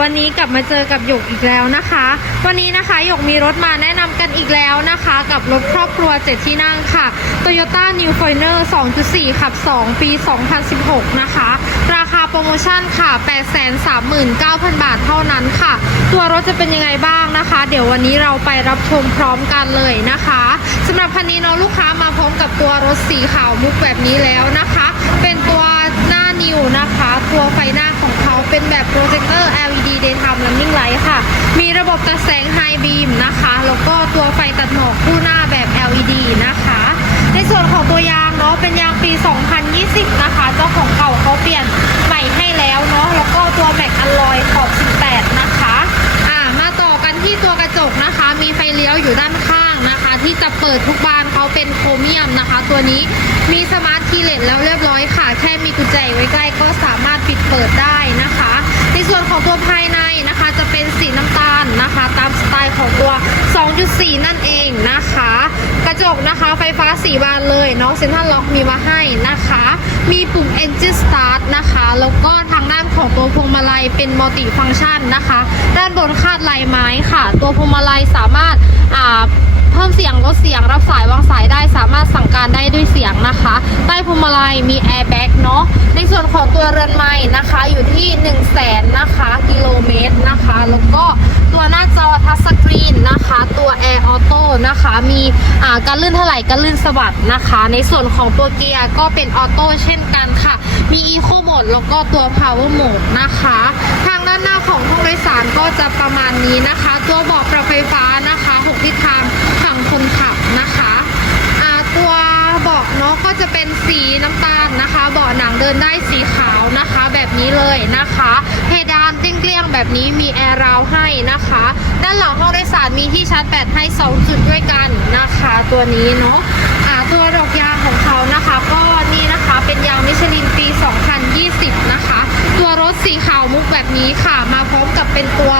วันนี้กลับมาเจอกับหยกอีกแล้วนะคะ วันนี้นะคะหยกมีรถมาแนะนำกันอีกแล้วนะคะ กับรถครอบครัว 7 ที่นั่งค่ะ Toyota New f o r n e r 2.4 ขับ 2 ปี 2016 นะคะ ราคาโปรโมชั่นค่ะ 839,000 บาทเท่านั้นค่ะ ตัวรถจะเป็นยังไงบ้างนะคะ เดี๋ยววันนี้เราไปรับชมพร้อมกันเลยนะคะสำหรับคันนี้เนาะลูกค้ามาพร้อมกับตัวรถสีขาวมุกแบบนี้แล้วนะคะ เป็นตัวหน้านิวนะคะ ตัวไฟหน้าของเขาเป็นแบบโปรเจคเตอร์ LED Daytime Running Light ค่ะ มีระบบตัดแสง High Beam นะคะ แล้วก็ ตัดหมอกคู่หน้าแบบ LED นะคะ ในส่วนของตัวยางเนาะเป็นยางปี 2020 นะคะ เจ้าของเก่าเขาเปลี่ยนใหม่ให้แล้วเนาะแล้วก็ตัวแม็กอลลอยขอบ 18 นะคะอ่ามาต่อกันที่ตัวกระจกนะคะ มีไฟเลี้ยวอยู่ด้านข้างนะคะ ที่จะเปิดทุกบานเขาเป็นโครเมียมนะคะ ตัวนี้มีสมาร์ทคีย์เลสแล้วเรียบร้อยค่ะ แค่มีกุญแจไว้ใกล้ก็สามารถปิดเปิดได้นะคะ ในส่วนของตัวภายในนะคะ จะเป็นสีน้ำตาล นะคะ ตามสไตล์ของตัว 2.4 นั่นเองนะคะ กระจกนะคะไฟฟ้าสีบานเลยเนาะเซ็นทรัลล็อกมีมาให้นะคะ มีปุ่ม Engine Start นะคะ แล้วก็ทางด้านของตัวพวงมาลัยเป็นมัลติฟังก์ชันนะคะ ด้านบนคาดลายไม้ค่ะ ตัวพวงมาลัยสามารถอ่า สียงลดเสียงรับสายวางสายได้สามารถสั่งการได้ด้วยเสียงนะคะ ใต้พวงมาลัยมีแอร์แบ็กเนาะในส่วนของตัวเรือนไม้นะคะอยู่ที่1 0 0 0 0แสนนะคะกิโลเมตรนะคะ แล้วก็ตัวหน้าจอทัชสกรีนนะคะ ตัวแอร์ออโต้นะคะมีการลื่นเท่าไหร่การลื่นสะบัดนะคะ ในส่วนของตัวเกียร์ก็เป็นออโต้เช่นกันค่ะ มีอีโคโหมดแล้วก็ตัว power mode นะคะ ทางด้านหน้าของห้องโดยสารก็จะประมาณนี้นะคะ ตัวบาะปรับไฟฟ้านะคะหกทิศทางฝั่งคนขับนะคะอ่าตัวเบาะ เป็นสีน้ำตาลนะคะ เบาะหนังเดินได้สีขาวนะคะ แบบนี้เลยนะคะเพดานเกลี้ยงแบบนี้มีแอร์ราวให้นะคะ ด้านหลังห้องโดยสารมีที่ชาร์จแบตให้ 2 จุดด้วยกันนะคะ ตัวนี้เนาะอ่าตัวดอกยางของเขานะคะ ก็นี่นะคะเป็นยางมิชลินปี 2020 นะคะ ตัวรถสีขาวมุกแบบนี้ค่ะ มาพร้อมกับเป็นตัว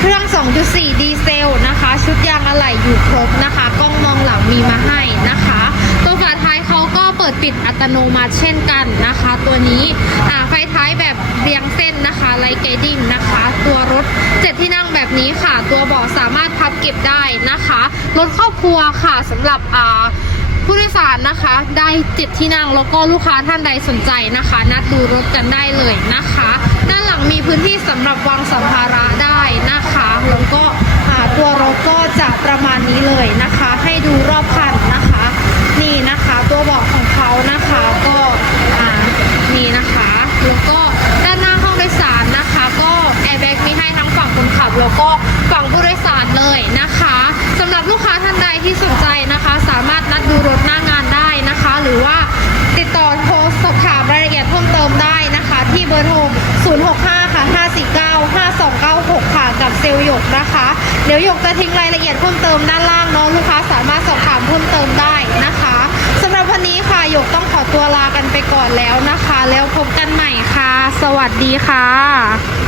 เครื่อง 2.4 ดีเซลนะคะ ชุดยางอะไหล่อยู่ครบนะคะ กล้องมองหลังมีมาให้นะคะ ฝาท้ายเขาก็เปิดปิดอัตโนมัติเช่นกันนะคะ ตัวนี้ไฟท้ายแบบเรียงเส้นนะคะไลท์เกดดิ้งนะคะ ตัวรถ7ที่นั่งแบบนี้ค่ะ ตัวเบาะสามารถพับเก็บได้นะคะรถครอบครัวค่ะสำหรับอ่าผู้โดยสารนะคะได้เจ็ดที่นั่งแล้วก็ลูกค้าท่านใดสนใจนะคะ นัดดูรถกันได้เลยนะคะ ด้านหลังมีพื้นที่สำหรับวางสัมภาระได้นะคะแล้วก็อ่าตัวรถก็จะประมาณนี้เลยนะคะ ให้ดูรอบคันนะคะ นี่นะคะตัวเบาะของเขานะคะก็อ่านี่นะคะ แล้วก็ด้านหน้าห้องโดยสารนะคะ ก็แอร์แบ็กมีให้ทั้งฝั่งคนขับ แล้วก็ฝั่งผู้โดยสารเลยนะคะสำหรับลูกค้าท่านใดที่สนใจนะคะ สามารถนัดดูรถหน้างานได้นะคะ หรือว่าติดต่อโทรสอบถามรายละเอียดเพิ่มเติมได้นะคะ ที่เบอร์โทร 065 ค่ะ 549 5296 ค่ะ กับเซลล์หยกนะคะ เดี๋ยวหยกจะทิ้งรายละเอียดเพิ่มเติมด้านล่างเนาะลูกค้าสามารถสอบถามเพิ่มเติมได้นะคะสำหรับวันนี้ค่ะหยกต้องขอตัวลากันไปก่อนแล้วนะคะ แล้วพบกันใหม่ค่ะ สวัสดีค่ะ